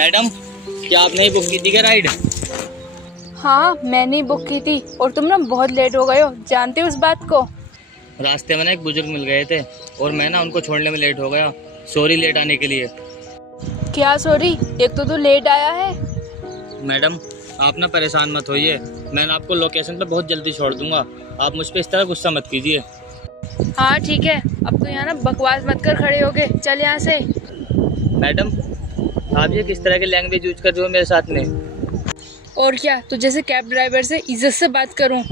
Madam, क्या आपने ही book की थी क्या राइड? हाँ, मैंने ही बुक की थी और तुम ना बहुत लेट हो गए हो, जानते हो उस बात को? रास्ते में ना एक बुजुर्ग मिल गए थे और मैं ना उनको छोड़ने में लेट हो गया। सॉरी लेट आने के लिए। क्या सॉरी? एक तो तू लेट आया है। मैडम, आप ना परेशान मत होइए। मैं ना आपको लोकेशन पे बहुत जल्दी छोड़ दूंगा। आप मुझ पे इस तरह गुस्सा मत कीजिए। हाँ ठीक है, अब तो यहाँ ना बकवास मत कर खड़े होके, चल यहाँ से। मैडम, आप ये किस तरह की लैंग्वेज यूज कर रहे हो मेरे साथ में? और क्या, तू जैसे कैब ड्राइवर से इज्जत से बात करूँ?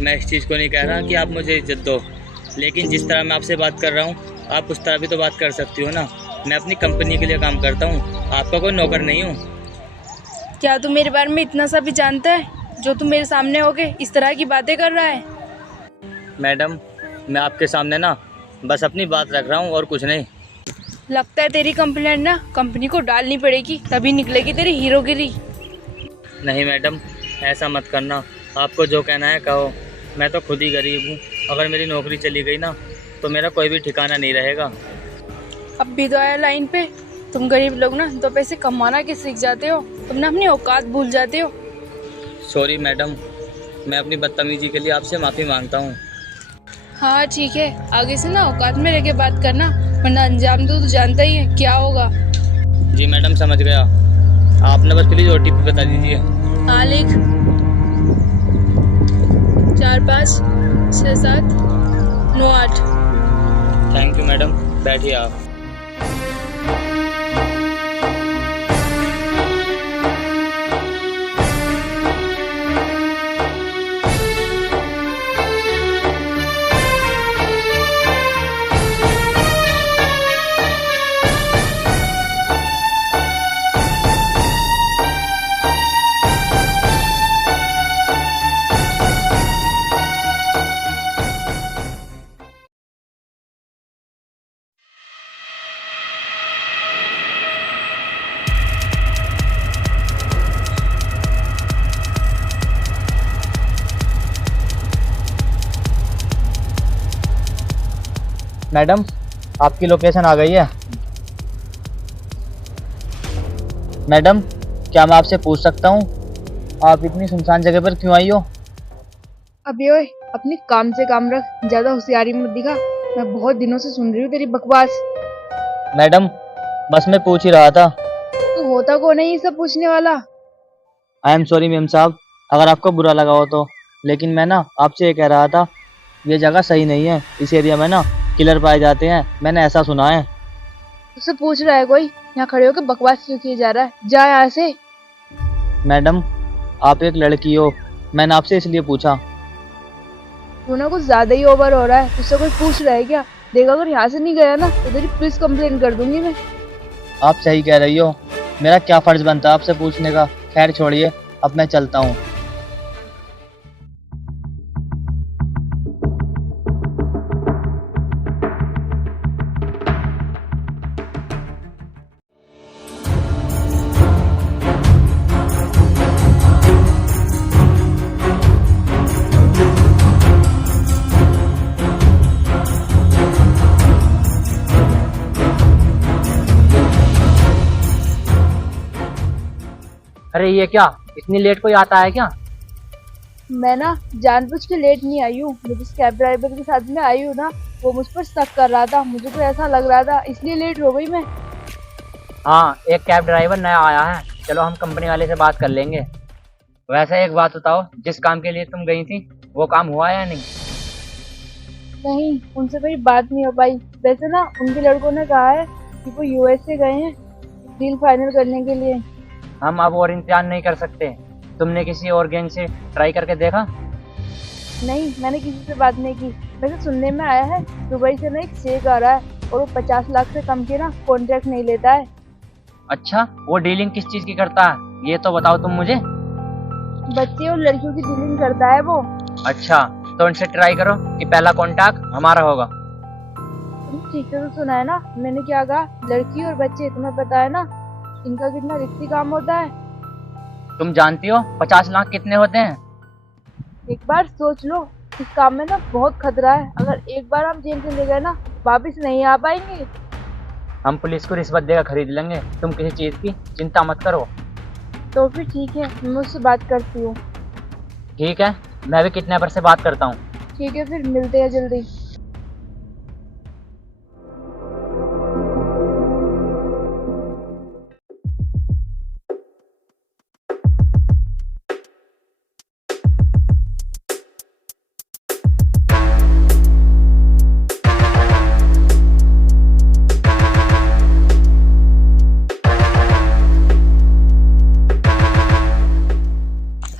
मैं इस चीज़ को नहीं कह रहा कि आप मुझे इज्जत दो, लेकिन जिस तरह मैं आपसे बात कर रहा हूँ आप उस तरह भी तो बात कर सकती हो ना। मैं अपनी कंपनी के लिए काम करता हूँ, आपका कोई नौकर नहीं हूँ। क्या तू मेरे बारे में इतना सा भी जानता है, जो तू मेरे सामने होके इस तरह की बातें कर रहा है? मैडम, मैं आपके सामने ना बस अपनी बात रख रहा हूँ और कुछ नहीं। लगता है तेरी कंप्लेंट ना कंपनी को डालनी पड़ेगी, तभी निकलेगी तेरी हीरोगिरी। नहीं मैडम, ऐसा मत करना। आपको जो कहना है कहो। मैं तो खुद ही गरीब हूँ। अगर मेरी नौकरी चली गई ना तो मेरा कोई भी ठिकाना नहीं रहेगा। अब भी तो आया लाइन पे। तुम गरीब लोग ना दो पैसे कमाना के सीख जाते हो, तुम ना अपनी औकात भूल जाते हो। सॉरी मैडम, मैं अपनी बदतमीजी के लिए आपसे माफ़ी मांगता हूँ। हाँ ठीक है, आगे से ना औकात में रह के बात करना, वरना अंजाम तो तू जानता ही है क्या होगा। जी मैडम, समझ गया। आपने बस प्लीज़ OTP बता दीजिए। हाँ लिख, 456798। थैंक यू मैडम, बैठिए आप। मैडम, आपकी लोकेशन आ गई है। मैडम, क्या मैं आपसे पूछ सकता हूँ आप इतनी सुनसान जगह पर क्यों आई हो? अबे ओए, अपनी काम से काम रख, ज्यादा होशियारी मत दिखा। मैं बहुत दिनों से सुन रही हूँ तेरी बकवास। मैडम, बस मैं पूछ ही रहा था। तू होता कौन है ये सब पूछने वाला? आई एम सॉरी मेम साहब, अगर आपको बुरा लगा हो तो। लेकिन मैं ना आपसे ये कह रहा था, ये जगह सही नहीं है। इस एरिया में ना किलर पाए जाते हैं, मैंने ऐसा सुना है। तुझसे पूछ रहा है कोई? यहाँ खड़े होकर बकवास क्यों किए जा रहा है? जा यहाँ से। मैडम, आप एक लड़की हो, मैंने आपसे इसलिए पूछा। तू ना कुछ ज्यादा ही ओवर हो रहा है। तुझसे कोई पूछ रहा है क्या? देखा, अगर यहाँ से नहीं गया ना तो तेरी पुलिस कंप्लेन कर दूंगी मैं। आप सही कह रही हो, मेरा क्या फर्ज बनता है आपसे पूछने का। खैर छोड़िए, अब मैं चलता हूँ। अरे ये क्या, इतनी लेट कोई आता है क्या? मैं ना जानबूझ के लेट नहीं आई हूँ। मैं जिस कैब ड्राइवर के साथ में आई हूँ ना, वो मुझ पर शक कर रहा था। मुझे तो ऐसा लग रहा था, इसलिए लेट हो गई मैं। हाँ, एक कैब ड्राइवर नया आया है, चलो हम कंपनी वाले से बात कर लेंगे। वैसे एक बात बताओ, जिस काम के लिए तुम गई थी वो काम हुआ या नहीं? नहीं, उनसे कोई बात नहीं हो पाई। वैसे ना उनके लड़कों ने कहा है कि वो यूएस से गए हैं डील फाइनल करने के लिए। हम अब और इंतजार नहीं कर सकते। तुमने किसी और गैंग से ट्राई करके देखा? नहीं, मैंने किसी से बात नहीं की। वैसे सुनने में आया है दुबई से ना एक शेख आ रहा है और वो 50 लाख से कम के ना कॉन्ट्रैक्ट नहीं लेता है। अच्छा, वो डीलिंग किस चीज की करता है ये तो बताओ तुम मुझे। बच्चे और लड़कियों की डीलिंग करता है वो। अच्छा, तो उनसे ट्राई करो कि पहला कॉन्टैक्ट हमारा होगा। तुम ठीक से तो सुना है ना मैंने क्या कहा? लड़की और बच्चे, तुम्हें पता है ना इनका कितना रिस्की काम होता है। तुम जानती हो 50 लाख कितने होते हैं? एक बार सोच लो, इस काम में ना बहुत खतरा है। अगर एक बार हम जेल चले गए ना, वापिस नहीं आ पाएंगे। हम पुलिस को रिश्वत देकर खरीद लेंगे, तुम किसी चीज़ की चिंता मत करो। तो फिर ठीक है, मैं उससे बात करती हूँ। ठीक है, मैं भी किडनैपर से बात करता हूँ। ठीक है, फिर मिलते हैं जल्दी।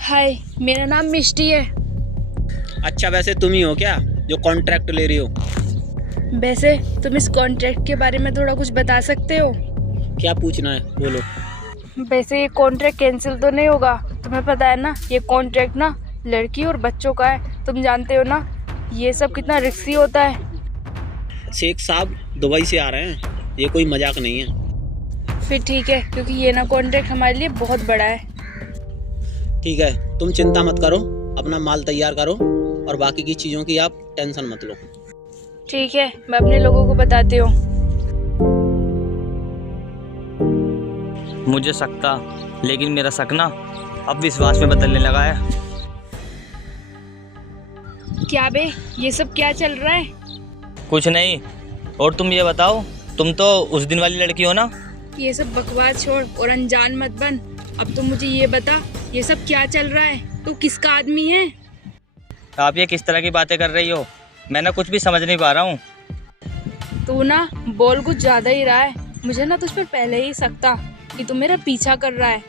हाय, मेरा नाम मिष्टी है। अच्छा, वैसे तुम ही हो क्या जो कॉन्ट्रैक्ट ले रही हो? वैसे तुम इस कॉन्ट्रैक्ट के बारे में थोड़ा कुछ बता सकते हो? क्या पूछना है, बोलो। वैसे ये कॉन्ट्रैक्ट कैंसिल तो नहीं होगा? तुम्हें पता है ना, ये कॉन्ट्रैक्ट ना लड़की और बच्चों का है। तुम जानते हो ना ये सब कितना रिस्की होता है। शेख साहब दुबई से आ रहे हैं, ये कोई मजाक नहीं है। फिर ठीक है, क्योंकि ये ना कॉन्ट्रैक्ट हमारे लिए बहुत बड़ा है। ठीक है, तुम चिंता मत करो, अपना माल तैयार करो और बाकी की चीज़ों की आप टेंशन मत लो। ठीक है, मैं अपने लोगों को बताती हूँ। मुझे शक था, लेकिन मेरा शक ना अब विश्वास में बदलने लगा है। क्या बे, ये सब क्या चल रहा है? कुछ नहीं। और तुम ये बताओ, तुम तो उस दिन वाली लड़की हो ना? ये सब बकवास छोड़ और अनजान मत बन। अब तो मुझे ये बता, ये सब क्या चल रहा है? तू किसका आदमी है? आप ये किस तरह की बातें कर रही हो? मैं ना कुछ भी समझ नहीं पा रहा हूँ। तू ना बोल कुछ ज्यादा ही रहा है। मुझे ना तुझ पर पहले ही शक था कि तू मेरा पीछा कर रहा है।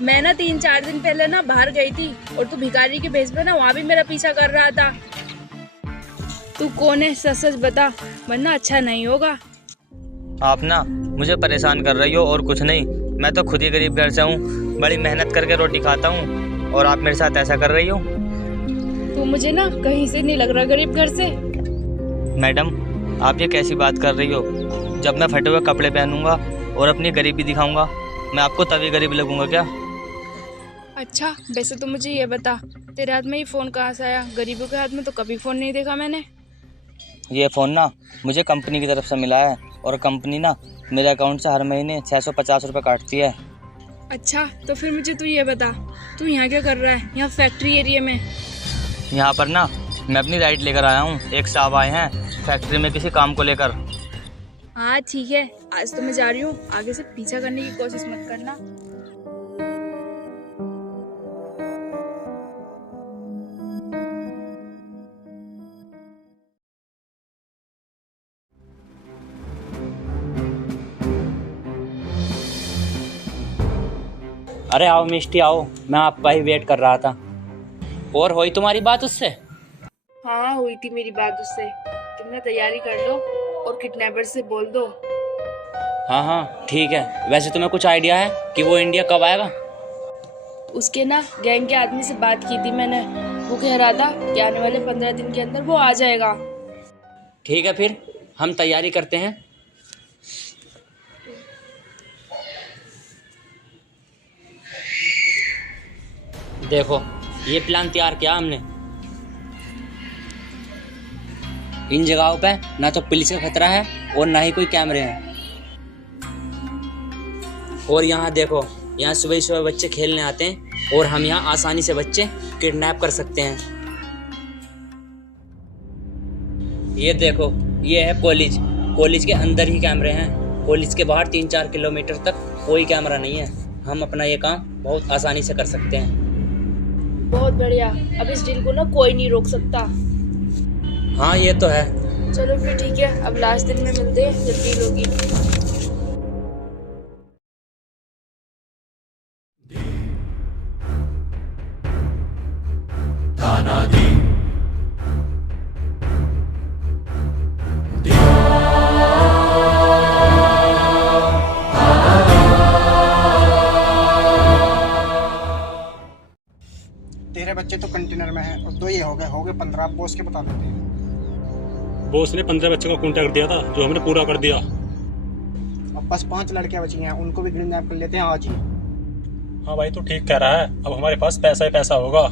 मैं ना 3-4 दिन पहले ना बाहर गई थी और तू भिखारी के भेस में ना वहाँ भी मेरा पीछा कर रहा था। तू कौन है, सच सच बता, वरना अच्छा नहीं होगा। आप ना मुझे परेशान कर रही हो और कुछ नहीं। मैं तो खुद ही गरीब घर से हूँ, बड़ी मेहनत करके रोटी खाता हूँ, और आप मेरे साथ ऐसा कर रही हो? तू मुझे ना कहीं से नहीं लग रहा गरीब घर से। मैडम, आप ये कैसी बात कर रही हो? जब मैं फटे हुए कपड़े पहनूंगा और अपनी गरीबी दिखाऊंगा, मैं आपको तभी गरीब लगूंगा क्या? अच्छा, वैसे तो मुझे ये बता, तेरे हाथ में ये फ़ोन कहाँ से आया? गरीबों के हाथ में तो कभी फ़ोन नहीं देखा मैंने। ये फ़ोन ना मुझे कंपनी की तरफ से मिला है, और कंपनी ना मेरे अकाउंट से हर महीने 650 रुपये काटती है। अच्छा, तो फिर मुझे तू ये बता, तू यहाँ क्या कर रहा है, यहाँ फैक्ट्री एरिया में? यहाँ पर ना मैं अपनी राइड लेकर आया हूँ। एक साहब आए हैं फैक्ट्री में किसी काम को लेकर। हाँ ठीक है, आज तो मैं जा रही हूँ, आगे से पीछा करने की कोशिश मत करना। अरे आओ मिष्टी आओ, मैं आपका ही वेट कर रहा था। और हुई तुम्हारी बात उससे? हाँ, हुई थी मेरी बात उससे। तुमने तैयारी कर लो और किडनैपर से बोल दो। हाँ हाँ ठीक है। वैसे तुम्हें कुछ आइडिया है कि वो इंडिया कब आएगा? उसके ना गैंग के आदमी से बात की थी मैंने, वो कह रहा था कि आने वाले 15 दिन के अंदर वो आ जाएगा। ठीक है, फिर हम तैयारी करते हैं। देखो, ये प्लान तैयार किया हमने। इन जगहों पे ना तो पुलिस का खतरा है और ना ही कोई कैमरे हैं। और यहाँ देखो, यहाँ सुबह सुबह बच्चे खेलने आते हैं और हम यहाँ आसानी से बच्चे किडनैप कर सकते हैं। ये देखो, ये है कॉलेज। कॉलेज के अंदर ही कैमरे हैं। कॉलेज के बाहर 3-4 किलोमीटर तक कोई कैमरा नहीं है। हम अपना ये काम बहुत आसानी से कर सकते हैं। बहुत बढ़िया, अब इस डील को ना कोई नहीं रोक सकता। हाँ ये तो है। चलो फिर ठीक है, अब लास्ट दिन में मिलते हैं जब डील होगी। तेरे बच्चे तो कंटेनर में हैं और 2 ये हो गए 15। आप बॉस के बता देते हैं। बॉस ने 15 बच्चों का कॉन्टैक्ट दिया था, जो हमने पूरा कर दिया। अब बस 5 लड़कियां बची हैं, उनको भी किडनैप कर लेते हैं आज ही। हाँ भाई, तू ठीक कह रहा है। अब हमारे पास पैसा ही पैसा होगा।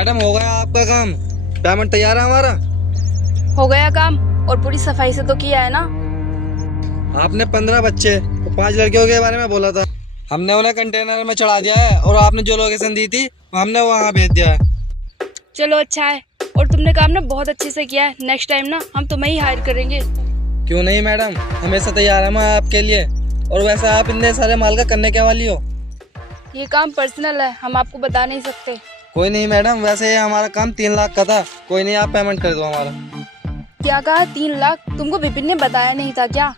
मैडम हो गया आपका काम, पेमेंट तैयार है हमारा। हो गया काम, और पूरी सफाई से तो किया है ना। आपने 15 बच्चे और 5 लड़कियों के बारे में बोला था, हमने उन्हें कंटेनर में चढ़ा दिया है और आपने जो लोकेशन दी थी हमने वहाँ भेज दिया है। चलो अच्छा है, और तुमने काम ना बहुत अच्छे से किया है। नेक्स्ट टाइम ना हम तुम्हें ही हायर करेंगे। क्यों नहीं मैडम, हमेशा तैयार है मैं आपके लिए। और वैसे आप इतने सारे माल का करने क्या वाली हो? ये काम पर्सनल है, हम आपको बता नहीं सकते। कोई नहीं मैडम, वैसे ये हमारा काम 3 लाख का था। कोई नहीं, आप पेमेंट कर दो हमारा। क्या कहा 3 लाख? तुमको विपिन ने बताया नहीं था क्या?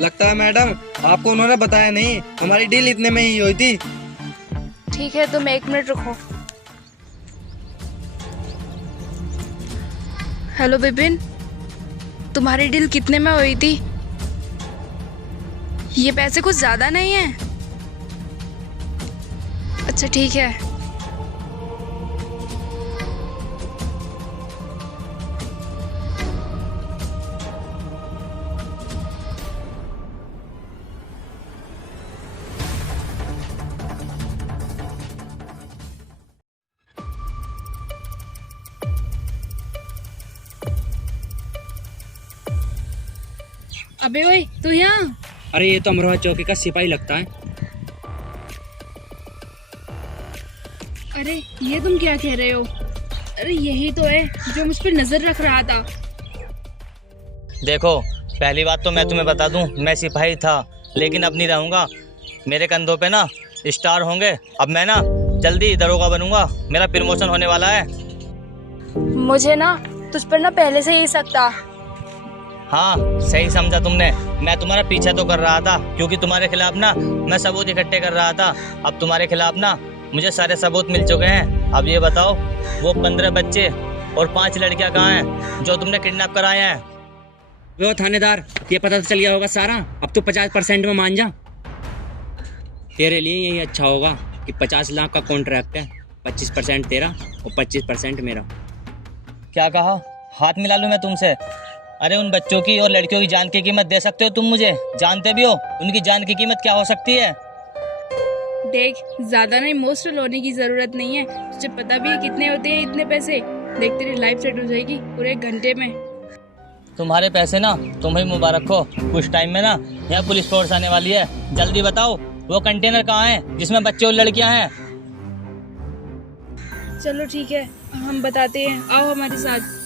लगता है मैडम आपको उन्होंने बताया नहीं, हमारी डील इतने में ही हुई थी। ठीक है, तुम 1 मिनट रुको। हेलो विपिन, तुम्हारी डील कितने में हुई थी? ये पैसे कुछ ज्यादा नहीं है? अच्छा ठीक है। अबे ओए, तू यहाँ? अरे ये तो अमरोहा चौकी का सिपाही लगता है। अरे ये तुम क्या कह रहे हो? अरे यही तो है जो मुझ पर नजर रख रहा था। देखो, पहली बात तो मैं तुम्हें बता दूं, मैं सिपाही था लेकिन अब नहीं रहूँगा। मेरे कंधों पे ना स्टार होंगे। अब मैं ना जल्दी दरोगा बनूंगा, मेरा प्रमोशन होने वाला है। मुझे ना तुझ पर ना पहले से ही शक था। हाँ, सही समझा तुमने। मैं तुम्हारा पीछा तो कर रहा था क्योंकि तुम्हारे खिलाफ ना मैं सबूत इकट्ठे कर रहा था। अब तुम्हारे खिलाफ ना मुझे सारे सबूत मिल चुके हैं। अब ये बताओ, वो 15 बच्चे और 5 लड़कियां कहाँ हैं जो तुमने किडनैप कराए हैं? वो थानेदार, ये पता तो चल गया होगा सारा। अब तो 50% में मान जा। तेरे लिए यही अच्छा होगा कि 50 लाख का कॉन्ट्रैक्ट है, 25% तेरा और 25% मेरा। क्या कहा? हाथ मिला लूँ मैं तुमसे? अरे उन बच्चों की और लड़कियों की जान की कीमत दे सकते हो तुम मुझे? जानते भी हो उनकी जान की कीमत क्या हो सकती है? देख, ज्यादा ना इमोशनल होने की जरूरत नहीं है। तुझे पता भी है कितने होते हैं इतने पैसे? देख, तेरी लाइफ सेट हो जाएगी पूरे 1 घंटे में। तुम्हारे पैसे ना तुम्हें मुबारक हो। कुछ टाइम में ना यहाँ पुलिस फोर्स आने वाली है। जल्दी बताओ वो कंटेनर कहाँ है जिसमें बच्चे और लड़कियां हैं? चलो ठीक है, हम बताते हैं, आओ हमारे साथ।